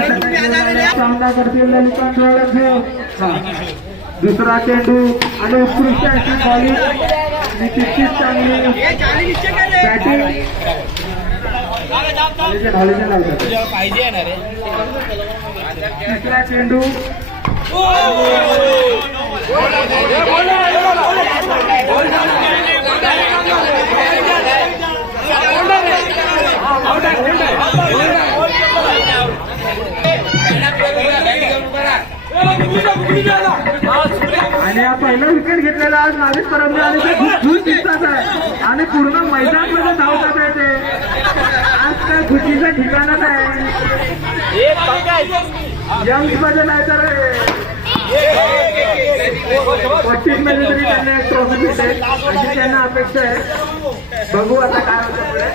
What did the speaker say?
सामना करतील ललिता खेळाडू दुसरा चेंडू आणि उत्कृष्ट अशी बॉलिंग आणि तितकीच चांगली बॅटिंग पाहिजे ना रे तिसरा चेंडू आणि हा पहिला विकेट घेतलेला आज नाविक परमने आणि ते खूप खुश दिसतात आहे आणि पूर्ण मैदानमध्ये धावतात आहे ते आज काय खुशीचं ठिकाणच आहे यंग्स मध्ये नाही तर 25 मध्ये तरी त्यांना एक ट्रॉफी भेटेल अशी त्यांना अपेक्षा आहे. बघू आता काय होतं पुढे.